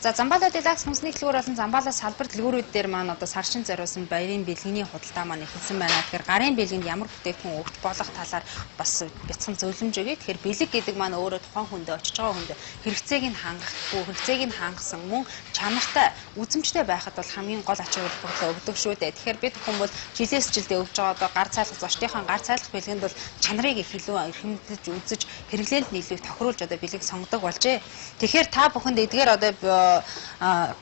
За Замбала Deluxe хүнсний дэлгүүр болон Замбала салбар дэлгүүрүүд дээр маань одоо сар шин зориулсан баярын бэлгэний худалдаа маань эхэлсэн байна. Тэгэхээр гарын бэлгэнд ямар бүтээгдэхүүн өгч болох талаар бас бяцхан зөвлөмж өгье. Тэгэхээр бэлэг гэдэг маань өөрөө тухайн хүндээ очиж байгаа хүндээ хэрэгцээг нь хангахгүй, хэрэгцээг нь хангасан мөн чанартай, үзэмжтэй байхад бол хамгийн гол ач холбогдол өгдөг шүү дээ. Тэгэхээр бид бүхэн бол жилээс жилдээ өгж байгаа одоо гар цайлах зочдынхаа гар цайлах бэлгэнд бол чанарыг их илүү эрхэмдэж үзэж хэрэглээнд нийлүүлж тохируулж одоо бэлэг сонгодог болжээ. Тэгэхээр та бүхэнд эдгээр одоо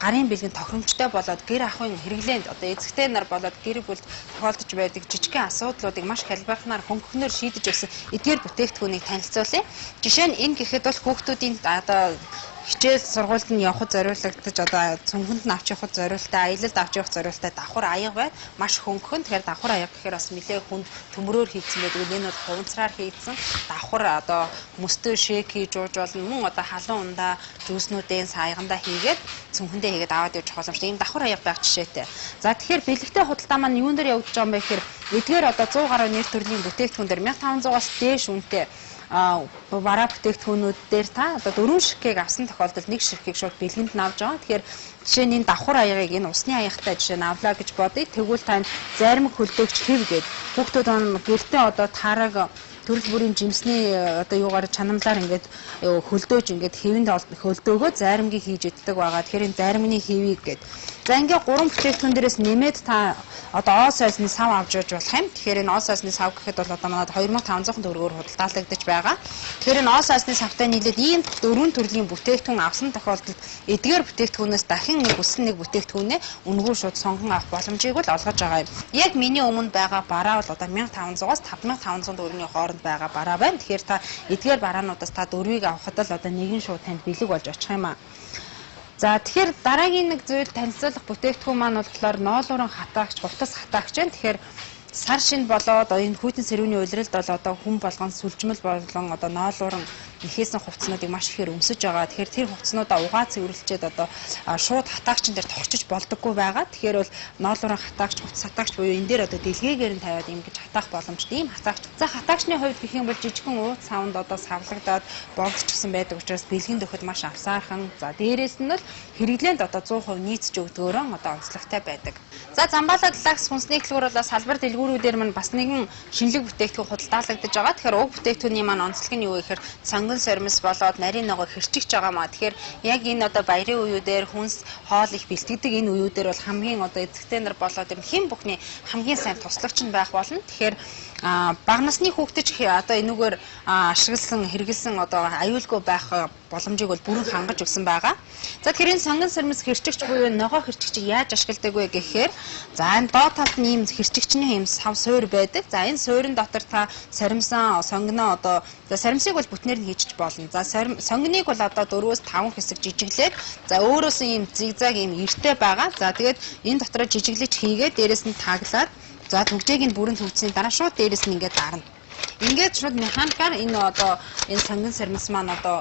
гарын бэлгэн тохиромжтой болоод гэр ахуйн хэрэглээнд одоо эзэгтэй нар болоод гэр бүлд тохиолдож байдаг жижигхэн асуудлуудыг маш хялбарханаар хөнгөнөөр шийдэж өгсөн эдгээр бүтээгдэхүүнийг танилцуулъя. Жишээ нь энэ гэхэд бол хүүхдүүдийн одоо хичээл сургуульд нь явахд зориулагдаж одоо цөмгөнд нь авч явахд зориултай, аялалд авч явах зориултай давхар аяга байна. Маш хөнгөн. Тэгэхээр давхар аяга гэхээр бас нэлээд хүнд төмрөөр хийгдсэн байдаг. Энэ бол хуванцраар хийгдсэн. Давхар одоо мөстөө шейк хийж ууж болно. Мөн одоо халуун ундаа жүүснүүдийн саягандаа хийгээд цөмгөндөө хийгээд аваад явж боломжтой. Ийм давхар аяга байх жишээтэй. За тэгэхээр бэлэгтэй худалдаа маань юун дээр явагдаж байгаа юм бэ гэхээр эдгээр одоо 100 гаруй нэр төрлийн бүтээгдэхүүн дээр 1500-аас дээш үнэтэй бараа бүтээгдэхүүнүүд дээр та одоо 4 ширхгийг авсан тохиолдолд 1 ширхгийг шууд бэлгэнд нь авч байгаа. Тэгэхээр жишээ нь энэ давхар аягийг энэ усны аягтай жишээ нь авлаа гэж бодъё. Тэгвэл тань зарим хөлдөөгч хэв гээд хүүхдүүд гэртээ одоо тараг төрөл бүрийн жимсний одоо юугаар чанамлаар ингээд хөлдөөж ингээд хэвэнд хөлдөөгөө заримгийг хийж иддэг байгаа. Тэгэхээр энэ заримны хэвийг гээд за ингээд 3 бүтээгдэхүүн дээрээс нэмээд та одоо оос сайзны сав авч явж болох юм. Тэгэхээр энэ оос сайзны сав гэхэд бол одоо манайд 2500 төгрөгөөр худалдаалагдаж байгаа. Тэгэхээр энэ оос сайзны савтай нийлээд ийм 4 төрлийн бүтээгдэхүүн авсан тохиолдолд эдгээр бүтээгдэхүүнээс дахин нэг өссөн нэг бүтээгдэхүүнээ үнэгүй шууд сонгон авах боломжийг бол олгож байгаа юм. Яг миний өмнө байгаа бараа бол одоо 1500-аас 5500 төгрөгийн хооронд байгаа бараа байна. Тэгэхээр та эдгээр бараануудаас та 4-ийг авахад л одоо нэгэн шууд танд бэлэг болж очих юм аа. За тэгэхээр дараагийн нэг зүйл танилцуулах бүтээгдэхүүн маань болохоор ноолуурын хатаагч, хувцас хатаагч байна. Тэгэхээр сар шинэ болоод энэ хүйтэн сэрүүний улиралд бол одоо хүн болгон сүлжмэл болон одоо ноолуурын нэхээсэн хувцснуудыг маш ихээр өмсөж байгаа. Тэгэхээр тэр хувцснуудаа угаа цэвэрлжээд одоо шууд хатаагчин дээр торчиж болдоггүй байгаа. Тэгэхээр бол ноолуурын хатаагч, хувцас хатаагч буюу энэ дээр одоо дэлгээгээр нь тавиад ингэж хатаах боломжтой ийм хатаагч. За хатаагчны хувьд гэх юм бол жижигхэн ууц савнд одоо савлагдаад богдчихсан байдаг учраас бэлгэнд өгөхөд маш авсаархан. За дээрээс нь бол хэрэглээнд одоо 100% нийцж өгдгөөрөө одоо онцлогтой байдаг. За Замбала Deluxe хүнсний дэлгүүр бол салбар дэлгүүрүүдээр маань бас нэгэн шинэлэг бүтээгдэхүүн худалдаалагдаж байгаа. Тэгэхээр уг бүтээгдэхүүний маань онцлог нь юу гэхээр сонгон сормис болоод нарийн ногоо хэрчигч байгаа маа. Тэгэхээр яг энэ одоо баярын үеүүдээр хүнс хоол их бэлтгэдэг энэ үеүүдээр бол хамгийн одоо эзэгтэй нар болоод хэн бүхний хамгийн сайн туслагч нь байх болно. Тэгэхээр бага насны хүүхдэж одоо энүүгээр ашигласан хэрэгэлсэн одоо аюулгүй байх боломжийг бол бүрэн хангаж өгсөн байгаа. За тэгэхээр энэ сонгон сормис хэрчигч буюу ногоо хэрчигчийг яаж ашигладаг вэ гэхээр за энэ доод талд нь ийм хэрчигчний юм сав суур байдаг. За энэ суурин дотор та соримсан сонгоноо одоо соримсыг бол бүтнээр нь хийчих болно. За сонгоныг бол одоо 4-өөс 5 хэсэг жижиглээд за өөрөөс ийм зигзаг ийм эртээ байгаа. За тэгээд энэ дотроо жижиглэж хийгээд дээрэс нь таглаад за түгжээг нь бүрэн төвчсөний дараа шууд дээрэс нь ингээд дарна. Ингээд шууд механикаар энэ одоо энэ сонгон сормис маань одоо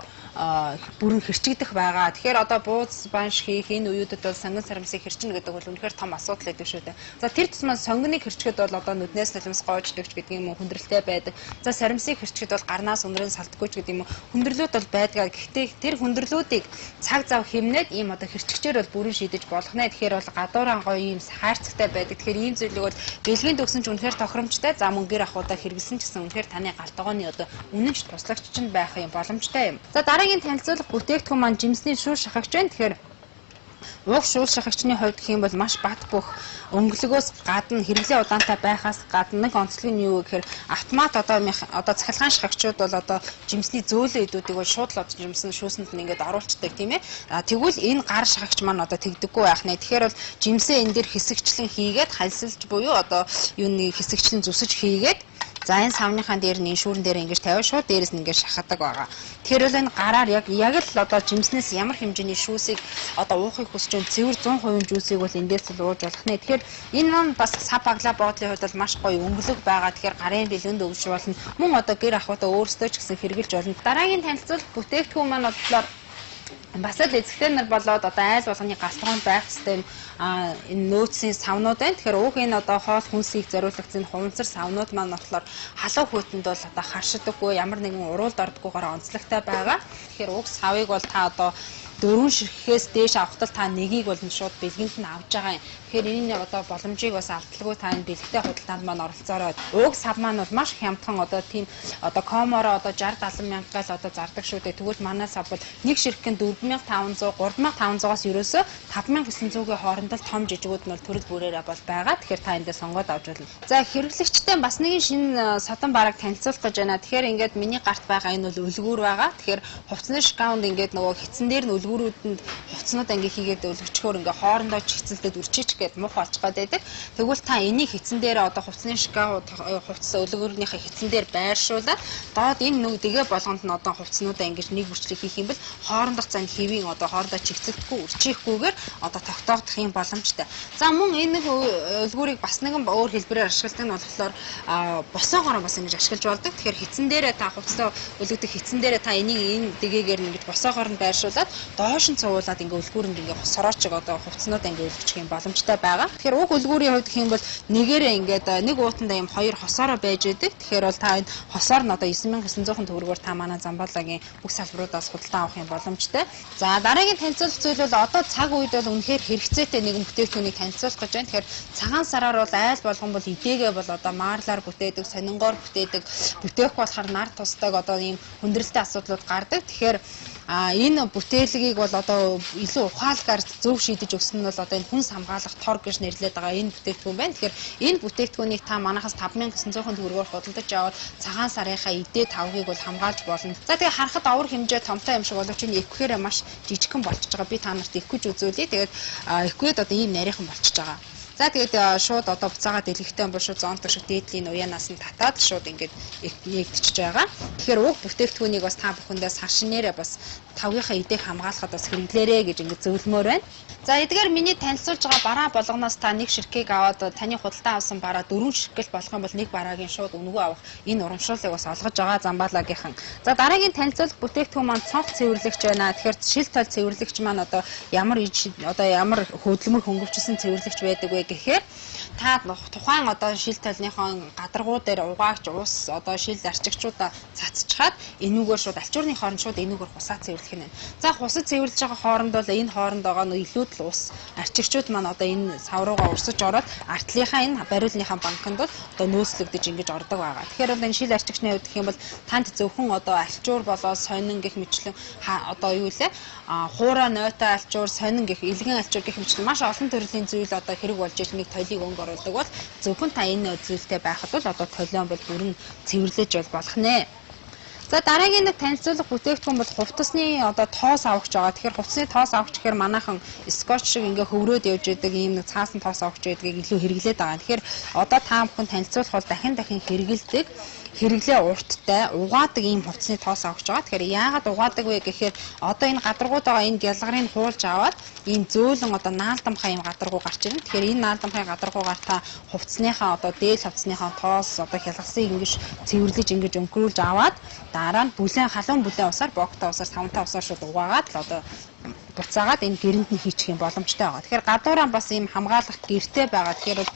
бүрэн хэрчигдэх байгаа. Тэгэхээр одоо бууз банш хийх энэ үеүүдэд бол сонгон сормисыг хэрчнэ гэдэг бол үнэхээр том асуудал байдаг шүү дээ. За тэр тусмаа сонгоныг хэрчгэд бол одоо нүднээс нулимс гоождөгч гэдэг юм уу хүндрэлтэй байдаг. За сормисыг хэрчгэд бол гарнаас өнрөө салтгүйч гэдэг юм уу хүндрэлүүд бол байдаг. Гэхдээ тэр хүндрэлүүдийг цаг зав хэмнээд ийм одоо хэрчгчээр бол бүрэн шийдэж болох нэ. Тэгэхээр бол гадууран гоё ийм хайрцагтай байдаг. Тэгэхээр ийм зүйлийг бол бэлгэнд өгсөн ч үнэхээр тохиромжтой. За мөн гэр ахуйдаа хэрэгэлсэн ч гэсэн үнэхээр таны галтгооны одоо үнэнч туслагч чинь байх юм боломжтой юм. За дараагийн танилцуулах бүтээгдэхүүн маань жимсний шүүс шахагч байна. Тэгэхээр уг шүүс шахагчны хувьд гэх юм бол маш бат бөх өнгөлөгөөс гадна хэрэглээ удаантай байхаас гадна нэг онцлог нь юу гэхээр автомат одоо цахилгаан шахагчид бол одоо жимсний зөөлөн идүүдийг бол шууд л одоо жимсэн шүүсэнд нь ингээд оруулцдаг тийм ээ. Тэгвэл энэ гар шахагч маань одоо тэгдэггүй байх нэ. Тэгэхээр бол жимсээ энэ дээр хэсэгчлэн хийгээд хальсалж буюу одоо юуны хэсэгчлэн зүсэж хийгээд за энэ савныхаа дээр нь шүүрэн дээр ингэж тавиад шууд дээрээс нь ингэж шахадаг байгаа. Тэгэхээр бол энэ гараар яг л одоо жимснээс ямар хэмжээний шүүсийг одоо уухыг хүсэж байгаа цэвэр 100% жүүсийг бол эндээс л ууж болох нэ. Тэгэхээр энэ маань бас сав баглаа боодлын хувьд бол маш гоё өнгөлөг байгаа. Тэгэхээр гарын бэлгэнд өгч болно. Мөн одоо гэр ахуйтай өөрсдөө ч гэсэн хэрэгжилж болно. Дараагийн танилцуулах бүтээгдэхүүн маань болохоор бас л эзэгтэй нар болоод одоо айл болгоны галтгоонд байх хэвээр энэ нөөцийн савнууд байна. Тэгэхээр уг энэ одоо хоол хүнсийг зориулагдсан хуванцар савнууд маань болохоор халуун хүйтэнд бол одоо харшдаггүй ямар нэгэн уруулд ордоггүйгээр онцлогтой байгаа. Тэгэхээр уг савыг бол та одоо 4 ширхгээс дээш авахтал та нэгийг бол шууд бэлгэнд нь авж байгаа юм. Тэгэхээр энэ одоо боломжийг бас алдалгүй та энэ бэлэгтэй худалдаанд маань оролцоорой. Уг сав маань бол маш хямдхан одоо тийм одоо коморо одоо 60-70 мянгагаар одоо зардаг шүү дээ. Тэгвэл манай сав бол нэг ширхгэн 4500, 3500-аас ерөөсөө 5900-ийн хоорондол том жижигүүд нь төрөл бүрээрээ бол байгаа. Тэгэхээр та эндээ сонгоод авч болно. За хэрэглэгчтэй бас нэгэн шинэ садан бараг танилцуулах гэж байна. Тэгэхээр ингээд миний гарт байгаа энэ бол үлгүүр байгаа. Тэгэхээр хувцсны шкаунд ингээд нөгөө хэцэн дээр нь үлгүүрүүдэнд хувцснууд ингээд хийгээд өлгөчхөөр ингээд хоорондоо чигцэлтэд үрчиж гээд мух олж гад байдаг. Тэгвэл та энийг хэцэн дээр одоо хувцсны шкаунд хувцс үлгүүрнийхээ хэцэн дээр байршуулаад доод энэ нүг дэгэ болгонд нь одоо хувцснуудаа ингээд нэг үрчлэг хийх юм бол хоорондох зан хэвийн одоо хоорондоо чигцэлдэхгүй үрчихгүйгээр одоо тогтоогдох юм боломжтой. За мөн энэ үлгүүрийг бас нэгэн өөр хэлбэрээр ашигладаг нь болохоор босоогоор бас ингэж ашиглаж болдог. Тэгэхээр хэцэн дээрээ та хувцсаа өлгөдөг хэцэн дээрээ та энийг энэ дэгээр нь ингэж босоогоор нь байршуулад доош нь цувуулаад ингээ үлгүүрэнд ингээ сороочиг одоо хувцснуудаа ингээ өлгөчих юм боломжтой байгаа. Тэгэхээр уг үлгүүрийн хувьд гэх юм бол нэгээрээ ингээд нэг уутанда юм хоёр хосоороо байж идэг. Тэгэхээр бол та энэ хосоор нь одоо 9900 төгрөгөөр та манай Замбаалагийн бүх салбаруудаас худалдан авах юм боломжтой. За дараагийн танилцуулах зүйл бол одоо цаг үед бол үнэхээр хэрэгцээтэй нэгэн бүтээгдэхүүнийг танилцуулах гэж байна. Тэгэхээр цагаан сараар бол айл болгон бол эдээгээ бол одоо маарлаар бүтээдэг, сонингоор бүтээдэг, бүтээх болохоор нар тусдаг одоо ийм хүндрэлтэй асуудлууд гардаг. Тэгэхээр энэ бүтээлгийг бол одоо илүү ухаалгаар зөв шийдэж өгсөн нь бол одоо энэ хүнс хамгаалах тор гэж нэрлэдэг байгаа энэ бүтээгдэхүүн байна. Тэгэхээр энэ бүтээгдэхүүнийг та манайхаас 5900 төгрөгөөр худалдаж аваад цагаан сарынхаа эдээ тавгийг бол хамгаалж болно. За тэгээ харахад авар хэмжээ томтой юм шиг боловч энэ эквхээр маш жижигхэн болчихж байгаа. Би та нарт эквэж үзүүлье. Тэгээд эквэд одоо ийм нарийнхан болчихж байгаа. За тэгээд шууд одоо буцаага дэлгэхтэй бол шууд зонтор шиг дээдлийн уяанаас нь татаад шууд ингээд нэгдчихэж байгаа. Тэгэхээр уг бүтээгдэхүүнийг бас та бүхэндээ сар шинээрээ бас тавгийнхаа эдээг хамгаалахад бас хэрэглээрэ гэж ингээд зөвлөмөр байна. За эдгээр миний танилцуулж байгаа бараа болгоноос та нэг ширхгийг аваад таны худалдан авсан бараа 4 ширхгэл болох юм бол нэг бараагийн шууд өнгөө авах энэ урамшууллыг бас олгож байгаа Замбаалагийнхан. За дараагийн танилцуулах бүтээгдэхүүн маань цонх цэвэрлэгч байна. Тэгэхээр шил тойл цэвэрлэгч маань одоо ямар хөдөлмөр хөнгөвчсөн цэвэрлэгч байдаг вэ гэхээр та тухайн одоо шил тойлныхон гадаргуу дээр угаагч ус одоо шил арчигчуудаа цацчихад энүүгээр шууд алчуурны хооронд шууд энүүгээр хусаа цэвэрлэх нь. За хусад цэвэрлж байгаа хооронд бол энэ хооронд байгаа илүү л ус арчигчуд маань одоо энэ сав руугаа урсаж ороод артлынхаа энэ бариулныхаа банкнд бол одоо нөөцлөгдөж ингэж ордог байгаа. Тэгэхээр бол энэ шил арчигчны хувьд гэх юм бол танд зөвхөн одоо алчуур болоо сонин гэх мэтлэн одоо юу лээ хуура нойтой алчуур сонин гэх илгэн алчуур гэх мэтлэн маш олон төрлийн зүйл одоо хэрэг болж ил нэг тойлыг өнгө оруулдаг бол зөвхөн та энэ зүйлтэй байхад бол одоо толион бол бүрэн цэвэрлэж болох нэ. За дараагийн нэг танилцуулах бүтээгдэхүүн бол хувцсны одоо тоос авахч байгаа. Тэгэхээр хувцсны тоос авахч гэхээр манайхан скотч шиг ингээ хөврөөд явж идэг ийм нэг цаасан тоос авахч байдгийг илүү хэрэглээд байгаа. Тэгэхээр одоо та бүхэн танилцуулах бол дахин хэрэгэлдэг хэрэглээ урттай угаадаг ийм хувцсны тоос авахч байгаа. Тэгэхээр яагаад угаадаг вэ гэхээр одоо энэ гадаргууд байгаа энэ гялгарыг хуулж аваад ийм зөөлөн одоо наалдамхаа ийм гадаргуу гарч ирнэ. Тэгэхээр энэ наалдамхаа гадаргуугаар та хувцсныхаа одоо дээл хувцсныхаа тоос одоо хялгасыг ингэж цэвэрлэж ингэж өнгөрүүлж аваад дараа нь халуун бүлээн усаар богтой усаар савнтай усаар шууд угаагаад л одоо буцаагаад энэ гэрэнд нь хийчих юм боломжтой байгаа. Тэгэхээр гадуураа бас ийм хамгаалах гэртэй байгаа. Тэгэхээр бол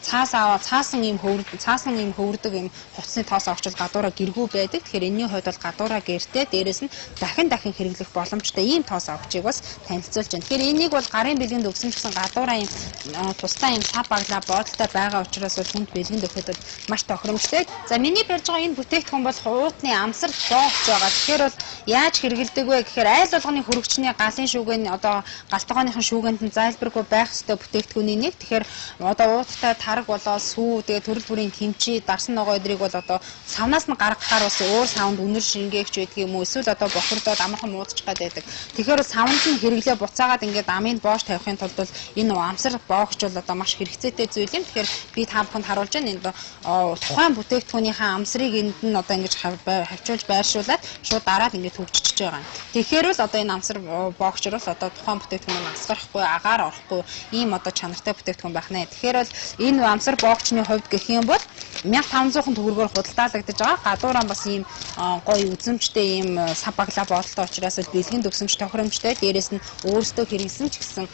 цаасан ийм хөвөрдөг ийм хувцсны тоос авахч гадуураа гэргүй байдаг. Тэгэхээр энэний хувьд бол гадуураа гэртэй дээрэс нь дахин хэрэглэх боломжтой ийм тоос авахчийг бас танилцуулж байна. Тэгэхээр энийг бол гарын бэлгэнд өгсөн гэсэн гадуураа ийм тусдаа ийм сав баглаа бодолтой байгаа учраас бол хүнд бэлгэнд өгөхөд маш тохиромжтой. За миний барьж байгаа энэ бүтээгдэхүүн бол хуутны амсар боогч байгаа. Тэгэхээр бол яаж хэрэгэлдэг вэ гэхээр айл болгоны хөрөгчний галын шүүгэн одоо галтгооныхон шүүгэнд нь зайлбаргүй байх ёстой бүтээгдэхүүний нэг. Тэгэхээр одоо ууттай тараг болоо сүү тэгээ төрөл бүрийн тэмчи дарсан ногоо эдрийг бол одоо савнаас нь гаргахаар бас өөр савнд үнэр шингээгч байдаг юм уу эсвэл одоо бохирдоод амархан муудчих гад байдаг. Тэгэхээр савнд нь хэрэглээ буцаагаад ингээд амын боош тавихын тулд бол энэ амсар боогч бол одоо маш хэрэгцээтэй зүйл юм. Тэгэхээр би та бүхэнд харуулж байна энэ тухайн бүтээгдэхүүнийхээ амсрыг энд нь одоо ингэж хавчуулж байршуулад шууд дараад ингээд хөгжиж байгаа. Тэгэхээр бол одоо энэ амсар боогчор бол одоо тухайн бүтээгдэхүүн асгарахгүй агаар орохгүй ийм одоо чанартай бүтээгдэхүүн байх нэ. Тэгэхээр бол энэ амсар боогчны хувьд гэх юм бол 1500 төгрөгөөр худалдаалагдаж байгаа. Гадуураа бас ийм гоё үзэмжтэй ийм сав баглаа бодолтой учраас бэлгэнд өгсөмж тохиромжтой. Дээрээс нь өөрсдөө хэрэглэсэн ч гэсэн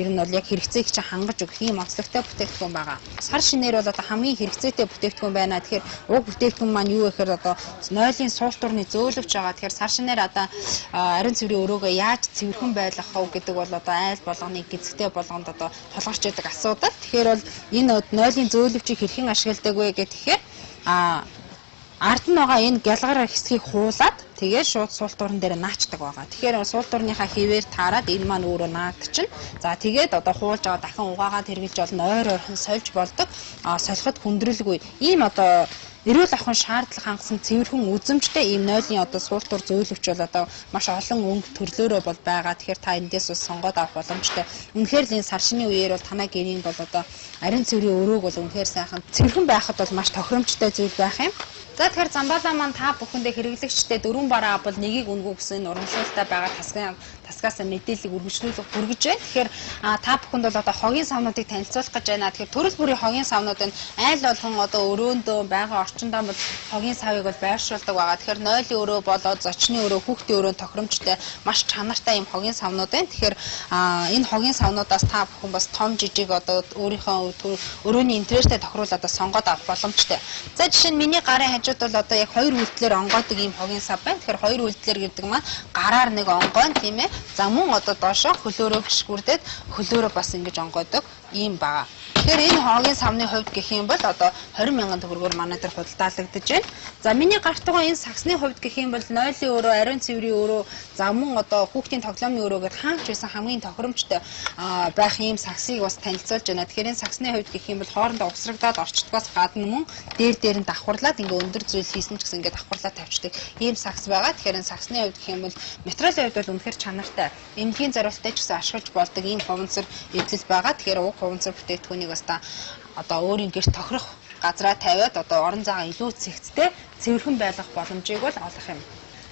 ер нь бол яг хэрэгцээг чинь хангаж өгөх ийм онцлогтой бүтээгдэхүүн байгаа. Сар шинээр бол одоо хамгийн хэрэгцээтэй бүтээгдэхүүн байна. Тэгэхээр уг бүтээгдэхүүн маань юу гэхээр одоо нойлын суултуурны зөөлөвч байгаа. Тэгэхээр сар шинээр одоо ариун цэврийн өрөөгөө яаж яаж цэвэрхэн байх вэ гэдэг бол одоо айл болгоны гизгтэй болгонд одоо тулгарч байдаг асуудал. Тэгэхээр бол энэ нойлын зөөлөвчийг хэрхэн ашигладаг вэ гэхээр ард нь байгаа энэ гялгар хэсгийг хуулаад тэгээд шууд суултуурн дээр наачдаг байгаа. Тэгэхээр суултуурныхаа хിവэр таарад энэ маань өөрөө наагдчихна. За тэгээд одоо хуулж байгаа дахин угаагаад хэрглэж болно, ойр ойрхон сольж болдог. Солиход хүндрэлгүй. Ийм одоо эрүүл ахуйн шаардлага хангасан цэвэрхэн үзэмжтэй ийм нойлын одоо суултуур зөөлөвч бол одоо маш олон өнгө төрлөөрөө бол байгаа. Тэгэхээр та эндээс бас сонгоод авах боломжтой. Үнэхээр л энэ сар шинийн үеэр бол танай гэрийн бол одоо ариун цэврийн өрөөг бол үнэхээр сайхан цэвэрхэн байхад бол маш тохиромжтой зүйл байх юм. За тэгэхээр замбаалаа маань та бүхэндээ хэрэглэгчтэй дөрвөн бараа бол нэгийг өнгө гэсэн урамшуултаа байгаа тасгаас мэдээллийг үргэлжлүүлэх хүргэж байна. Тэгэхээр та бүхэнд бол одоо хогийн савнуудыг танилцуулах гэж байна. Тэгэхээр төрөл бүрийн хогийн савнууд нь айл болгон одоо өрөөндөө байгаа орчиндөө бол хогийн савыг бол байршуулдаг байгаа. Тэгэхээр нойлын өрөө болоод зочны өрөө, хүүхдийн өрөө тохиромжтой маш чанартай юм хогийн савнууд байна. Тэгэхээр энэ хогийн савнуудаас та бүхэн бас том жижиг одоо өөрийнхөө өрөөний интерьертэй тохируулаад сонгоод авах боломжтой. За жишээ нь миний гарын хажууд бол одоо яг хоёр үйлдэлээр онгойдог ийм хогийн сав байна. Тэгэхээр хоёр үйлдэлээр гэдэг маань гараар нэг онгойн тийм ээ. За мөн одоо доошоо хөлөөрөө гიშгүрдээд хөлөөрөө бас ингэж онгойдог ийм байгаа. Тэгэхээр энэ хогийн савны хувьд гэх юм бол одоо 20,000 төгрөгөөр манай дээр худалдаалагдаж байна. За миний гарт байгаа энэ саксны хувьд гэх юм бол нойлын өрөө, ариун цэврийн өрөө, за мөн одоо хүүхдийн тоглоомны өрөөгээр хаанч байсан хамгийн тохиромжтой байх ийм саксыг бас танилцуулж байна. Тэгэхээр энэ саксны хувьд гэх юм бол хоорондоо усрагдаад орчдгоос гадна мөн дээр нь давхарлаад ингээ өндөр зүйл хийсэн ч гэсэн ингээ давхарлаад тавьчихдаг ийм сакс байгаа. Тэгэхээр энэ саксны хувьд гэх юм бол материалын хувьд бол үнэхээр чанартай. Эмнэлгийн зорилттой ч гэсэн ашиглаж болдог ийм хуванцар эдлэл байгаа. Тэгэхээр уг хуванцар бүтээгдэхүүнийг бас та одоо өөрийн гэрт тохирох газраа тавиад одоо орон зайгаа илүү цэгцтэй цэвэрхэн байлгах боломжийг бол олох юм.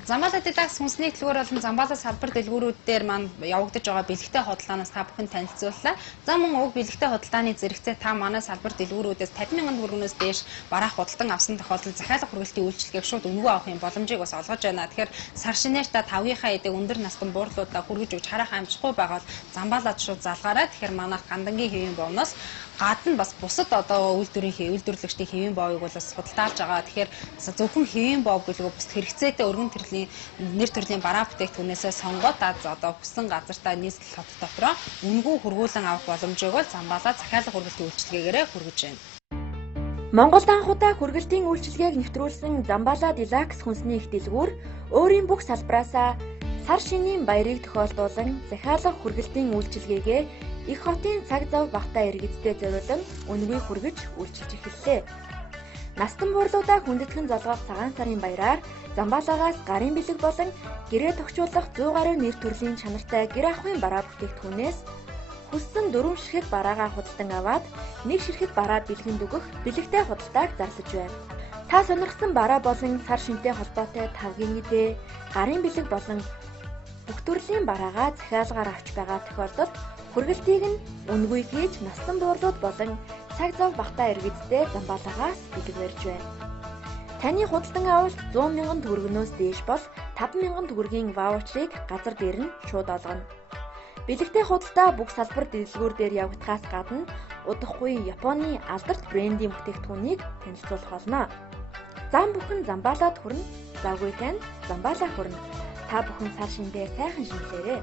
Замбаалаа Deluxe хүнсний дэлгүүр болон Замбаалаа салбар дэлгүүрүүдээр маань явагдаж байгаа бэлэгтэй худалдаанаас та бүхэн танилцууллаа. За мөн уг бэлэгтэй худалдааны зэрэгцээ та манай салбар дэлгүүрүүдээс 50,000 төгрөгнөөс дээш бараах худалдан авсан тохиолдолд захиалга хүргэлтийн үйлчилгээг шууд өнгөө авахын боломжийг бас олгож байна. Тэгэхээр сар шинээр та 5-ийнхаа эдэг өндөр настан буурлуудаа хүргэж өгч харах амжихгүй байгаа бол Замбаалаад шууд залгаарай. Тэгэхээр манайх Гандангийн хэвийн боомноос гадна бас бусад одоо үйлдвэрлэгчдийн хэвийн боовыг бол бас худалдаалж байгаа. Тэгэхээр зөвхөн хэвийн боов гэлгүй бусад хэрэгцээтэй өргөн төрлийн нэр төрлийн бараа бүтээгдэхүүнээсээ сонгоод одоо хүссэн газартаа нийслэл хот дотроо үнэгүй хургуулan авах боломжийг бол Замбаалаа захиалга хүргэлтийн үйлчилгээгээрээ хүргэж байна. Монголд анхудаа хүргэлтийн үйлчилгээг нэвтрүүлсэн Замбаалаа Deluxe хүнсний их дэлгүүр өөрийн бүх салбраасаа сар шинийн баярыг тохиолдуулан захиалга хүргэлтийн үйлчилгээгээ их хотын цаг зав багтаа иргэдтэй зориулан үнэгүй хүргэж үйлчилж эхэллээ. Настан буурлуудаа хүндэтгэн залгах цагаан сарын баяраар Замбаалагаас гарын бэлэг болон гэрээ тогтчуулах 100 гаруй нэр төрлийн чанартай гэр ахуйн бараа бүтээгдэхүүнээс хүссэн 4 ширхэг бараагаа худалдан аваад 1 ширхэг бараа бэлгэнд өгөх бэлэгтэй худалдааг зарлаж байна. Та сонирхсан бараа болон сар шинтэй холбоотой тавгийн эдээ, гарын бэлэг болон бүх төрлийн бараагаа захиалгаар авч байгаа тохиолдолд хүргэлтийг нь үнэгүй хийж настан буурлууд болон цаг зав багтаа иргэдтэй Замбаалагаас бэлэг барьж байна. Таны худалдан авалт 100,000 төгрөгнөөс дээш бол 5,000 төгрөгийн ваучерыг газар дээр нь шууд олгоно. Бэлэгтэй худалдаа бүх салбар дэлгүүр дээр явагдахаас гадна удахгүй Японы алдарт брендийн бүтээгдэхүүнийг танилцуулах болно. Зам бүхэн Замбаалаад хүрнэ, завгүй тань Замбаалаа хүрнэ. Та бүхэн сар шиндээ сайхан шинэлээрэй.